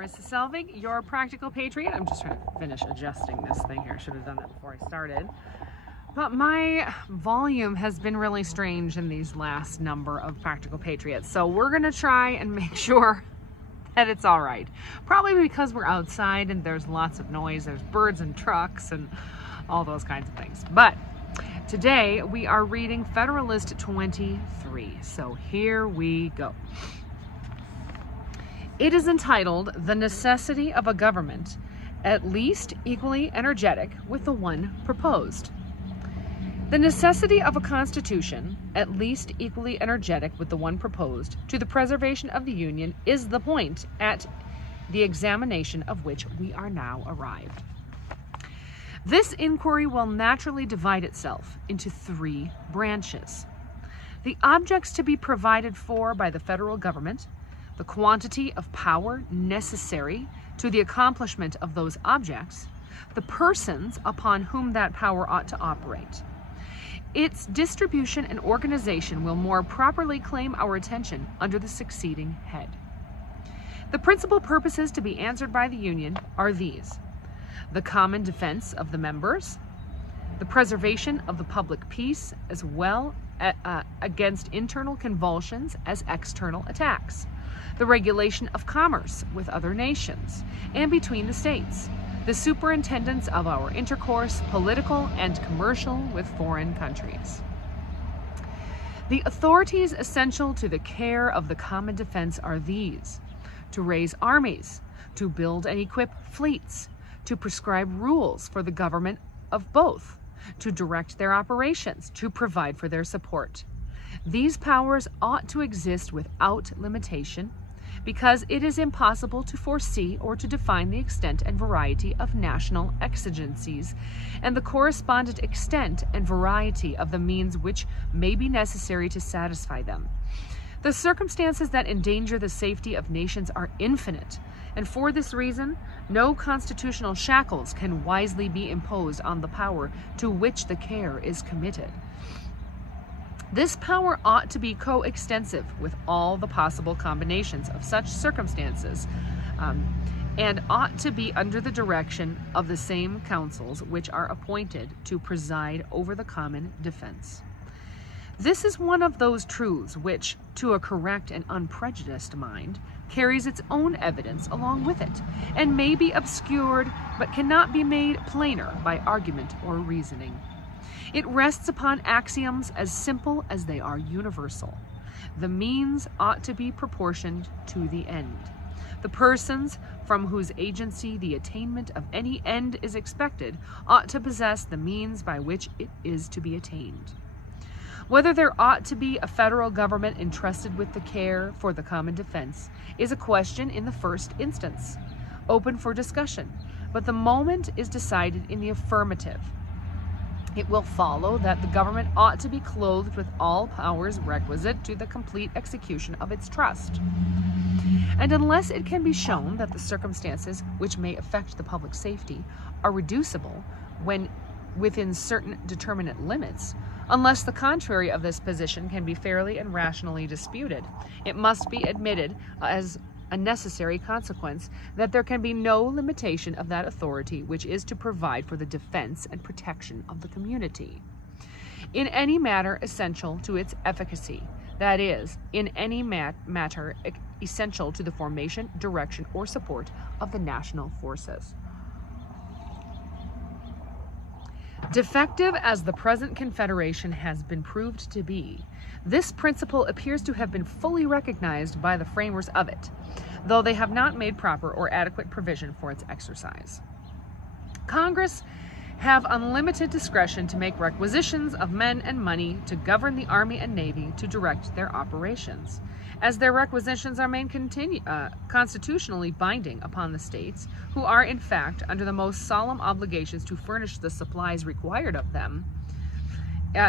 Marissa Selvig, your practical patriot. I'm just trying to finish adjusting this thing here. I should have done that before I started. But my volume has been really strange in these last number of practical patriots. So we're gonna try and make sure that it's all right. Probably because we're outside and there's lots of noise. There's birds and trucks and all those kinds of things. But today we are reading Federalist 23. So here we go. It is entitled, "The Necessity of a Government at least equally energetic with the one proposed." The necessity of a constitution, at least equally energetic with the one proposed, to the preservation of the Union is the point at the examination of which we are now arrived. This inquiry will naturally divide itself into three branches: the objects to be provided for by the federal government, the quantity of power necessary to the accomplishment of those objects, the persons upon whom that power ought to operate. Its distribution and organization will more properly claim our attention under the succeeding head. The principal purposes to be answered by the Union are these: the common defense of the members, the preservation of the public peace as well against internal convulsions as external attacks, the regulation of commerce with other nations and between the states, the superintendence of our intercourse, political and commercial, with foreign countries. The authorities essential to the care of the common defense are these: to raise armies, to build and equip fleets, to prescribe rules for the government of both, to direct their operations, to provide for their support. These powers ought to exist without limitation, because it is impossible to foresee or to define the extent and variety of national exigencies, and the correspondent extent and variety of the means which may be necessary to satisfy them. The circumstances that endanger the safety of nations are infinite, and for this reason, no constitutional shackles can wisely be imposed on the power to which the care is committed. This power ought to be coextensive with all the possible combinations of such circumstances, and ought to be under the direction of the same councils which are appointed to preside over the common defense. This is one of those truths which, to a correct and unprejudiced mind, carries its own evidence along with it, and may be obscured, but cannot be made plainer by argument or reasoning. It rests upon axioms as simple as they are universal. The means ought to be proportioned to the end. The persons from whose agency the attainment of any end is expected ought to possess the means by which it is to be attained. Whether there ought to be a federal government entrusted with the care for the common defense is a question in the first instance, open for discussion, but the moment is decided in the affirmative. It will follow that the government ought to be clothed with all powers requisite to the complete execution of its trust. And unless it can be shown that the circumstances which may affect the public safety are reducible when within certain determinate limits, unless the contrary of this position can be fairly and rationally disputed, it must be admitted as a necessary consequence that there can be no limitation of that authority which is to provide for the defense and protection of the community in any matter essential to its efficacy, that is, in any matter essential to the formation, direction, or support of the national forces. Defective as the present Confederation has been proved to be, this principle appears to have been fully recognized by the framers of it, though they have not made proper or adequate provision for its exercise. Congress have unlimited discretion to make requisitions of men and money, to govern the army and navy, to direct their operations. As their requisitions are made constitutionally binding upon the states, who are in fact under the most solemn obligations to furnish the supplies required of them,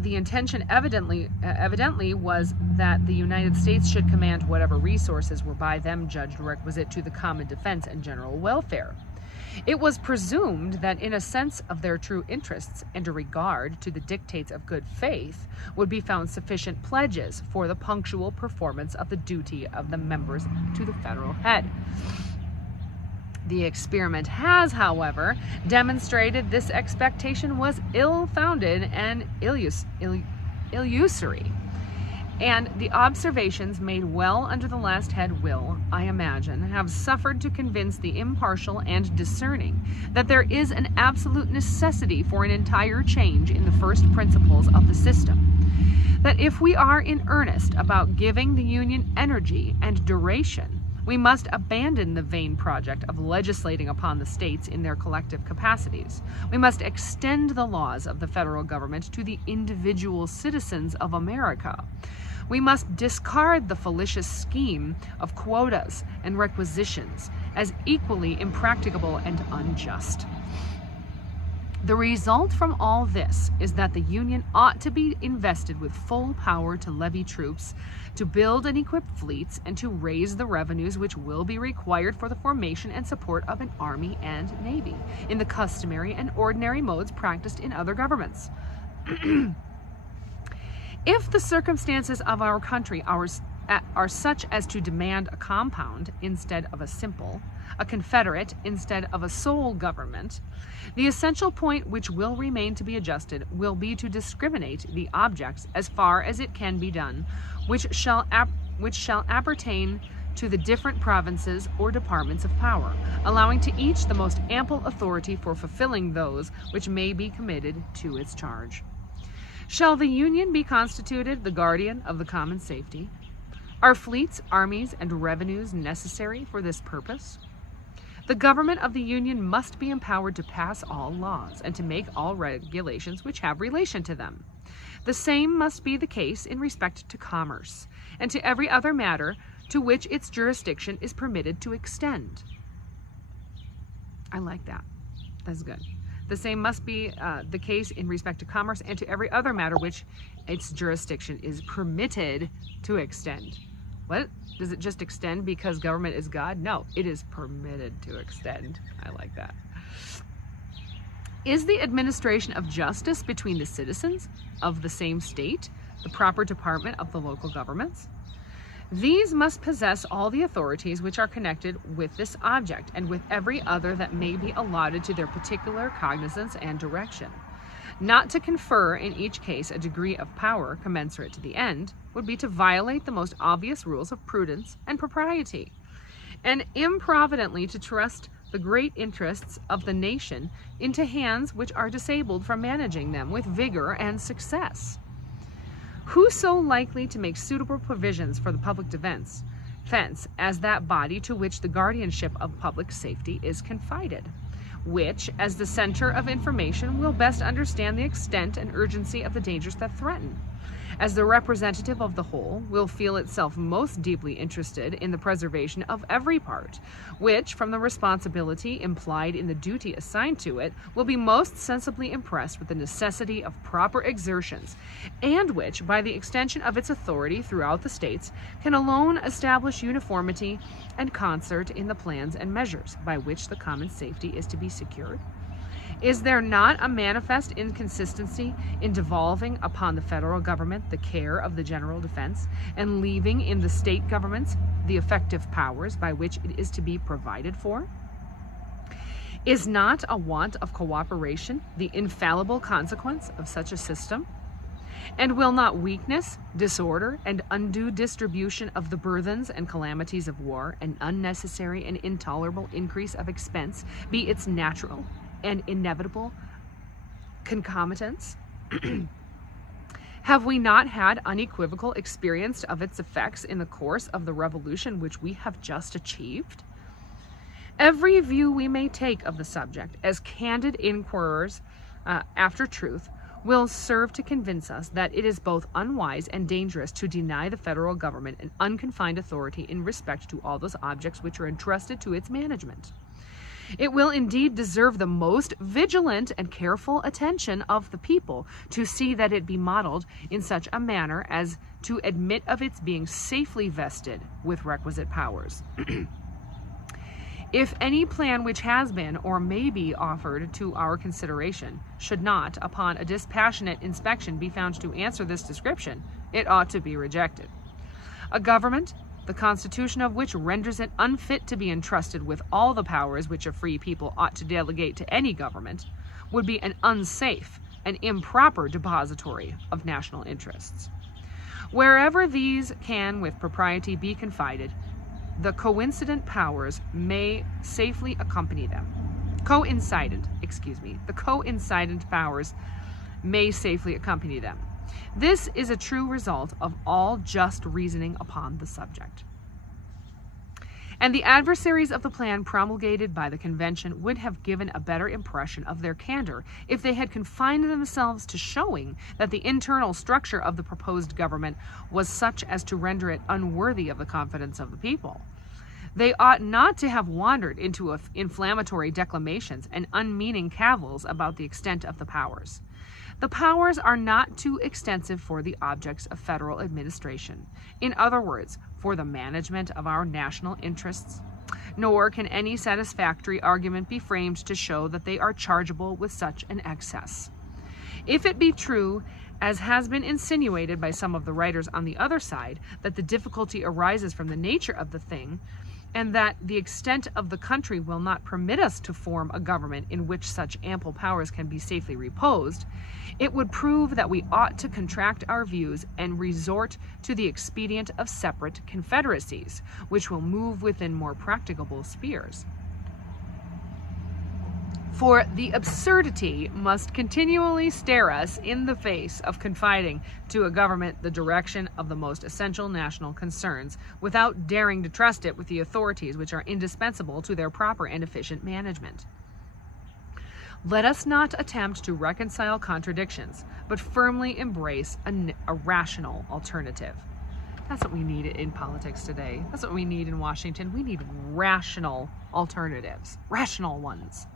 the intention evidently was that the United States should command whatever resources were by them judged requisite to the common defense and general welfare. It was presumed that in a sense of their true interests and a regard to the dictates of good faith would be found sufficient pledges for the punctual performance of the duty of the members to the federal head. The experiment has, however, demonstrated this expectation was ill-founded and illusory. And the observations made well under the last head will, I imagine, have suffered to convince the impartial and discerning that there is an absolute necessity for an entire change in the first principles of the system. That if we are in earnest about giving the Union energy and duration, we must abandon the vain project of legislating upon the states in their collective capacities. We must extend the laws of the federal government to the individual citizens of America. We must discard the fallacious scheme of quotas and requisitions as equally impracticable and unjust. The result from all this is that the Union ought to be invested with full power to levy troops, to build and equip fleets, and to raise the revenues which will be required for the formation and support of an army and navy, in the customary and ordinary modes practiced in other governments. If the circumstances of our country are such as to demand a compound instead of a simple, a confederate instead of a sole government, the essential point which will remain to be adjusted will be to discriminate the objects as far as it can be done, which shall appertain to the different provinces or departments of power, allowing to each the most ample authority for fulfilling those which may be committed to its charge. Shall the Union be constituted the guardian of the common safety? Are fleets, armies, and revenues necessary for this purpose? The government of the Union must be empowered to pass all laws and to make all regulations which have relation to them. The same must be the case in respect to commerce, and to every other matter to which its jurisdiction is permitted to extend. I like that. That's good. The same must be the case in respect to commerce and to every other matter which its jurisdiction is permitted to extend. What? Does it just extend because government is God? No, it is permitted to extend. I like that. Is the administration of justice between the citizens of the same state the proper department of the local governments? These must possess all the authorities which are connected with this object and with every other that may be allotted to their particular cognizance and direction. Not to confer in each case a degree of power commensurate to the end would be to violate the most obvious rules of prudence and propriety, and improvidently to trust the great interests of the nation into hands which are disabled from managing them with vigor and success. Who so likely to make suitable provisions for the public defense as that body to which the guardianship of public safety is confided, which, as the center of information, will best understand the extent and urgency of the dangers that threaten? As the representative of the whole, will feel itself most deeply interested in the preservation of every part, which, from the responsibility implied in the duty assigned to it, will be most sensibly impressed with the necessity of proper exertions, and which, by the extension of its authority throughout the states, can alone establish uniformity and concert in the plans and measures by which the common safety is to be secured? Is there not a manifest inconsistency in devolving upon the federal government the care of the general defense and leaving in the state governments the effective powers by which it is to be provided for? Is not a want of cooperation the infallible consequence of such a system? And will not weakness, disorder, and undue distribution of the burthens and calamities of war, an unnecessary and intolerable increase of expense, be its natural and inevitable concomitants? Have we not had unequivocal experience of its effects in the course of the revolution which we have just achieved? Every view we may take of the subject as candid inquirers after truth will serve to convince us that it is both unwise and dangerous to deny the federal government an unconfined authority in respect to all those objects which are entrusted to its management. It will indeed deserve the most vigilant and careful attention of the people to see that it be modeled in such a manner as to admit of its being safely vested with requisite powers. If any plan which has been or may be offered to our consideration should not, upon a dispassionate inspection, be found to answer this description, it ought to be rejected. A government the Constitution of which renders it unfit to be entrusted with all the powers which a free people ought to delegate to any government, would be an unsafe and improper depository of national interests. Wherever these can with propriety be confided, the coincident powers may safely accompany them. The coincident powers may safely accompany them. This is a true result of all just reasoning upon the subject. And the adversaries of the plan promulgated by the convention would have given a better impression of their candor if they had confined themselves to showing that the internal structure of the proposed government was such as to render it unworthy of the confidence of the people. They ought not to have wandered into inflammatory declamations and unmeaning cavils about the extent of the powers. The powers are not too extensive for the objects of federal administration, in other words, for the management of our national interests, nor can any satisfactory argument be framed to show that they are chargeable with such an excess. If it be true, as has been insinuated by some of the writers on the other side, that the difficulty arises from the nature of the thing, and that the extent of the country will not permit us to form a government in which such ample powers can be safely reposed, it would prove that we ought to contract our views and resort to the expedient of separate confederacies, which will move within more practicable spheres. For the absurdity must continually stare us in the face of confiding to a government the direction of the most essential national concerns, without daring to trust it with the authorities which are indispensable to their proper and efficient management. Let us not attempt to reconcile contradictions, but firmly embrace a rational alternative. That's what we need in politics today. That's what we need in Washington. We need rational alternatives, rational ones.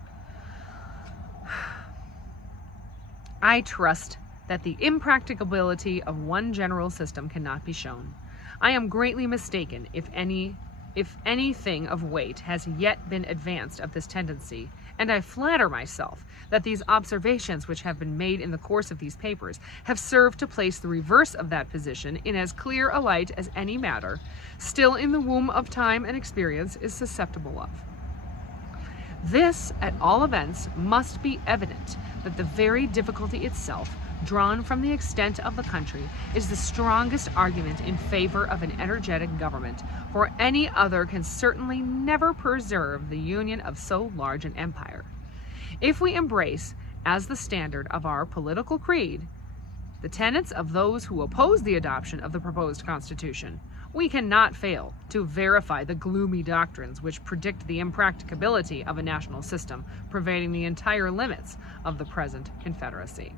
I trust that the impracticability of one general system cannot be shown. I am greatly mistaken if anything of weight has yet been advanced of this tendency, and I flatter myself that these observations which have been made in the course of these papers have served to place the reverse of that position in as clear a light as any matter, still in the womb of time and experience, is susceptible of. This, at all events, must be evident that the very difficulty itself, drawn from the extent of the country, is the strongest argument in favor of an energetic government, for any other can certainly never preserve the union of so large an empire. If we embrace, as the standard of our political creed, the tenets of those who oppose the adoption of the proposed Constitution, we cannot fail to verify the gloomy doctrines which predict the impracticability of a national system pervading the entire limits of the present Confederacy.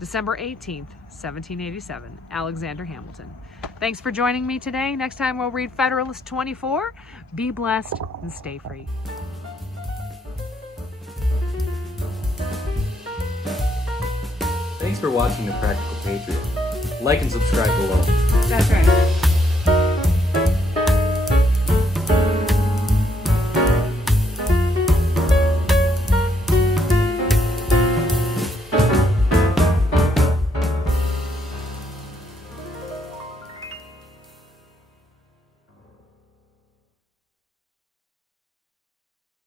December 18th, 1787, Alexander Hamilton. Thanks for joining me today. Next time we'll read Federalist 24. Be blessed and stay free. Thanks for watching The Practical Patriot. Like and subscribe below. That's right.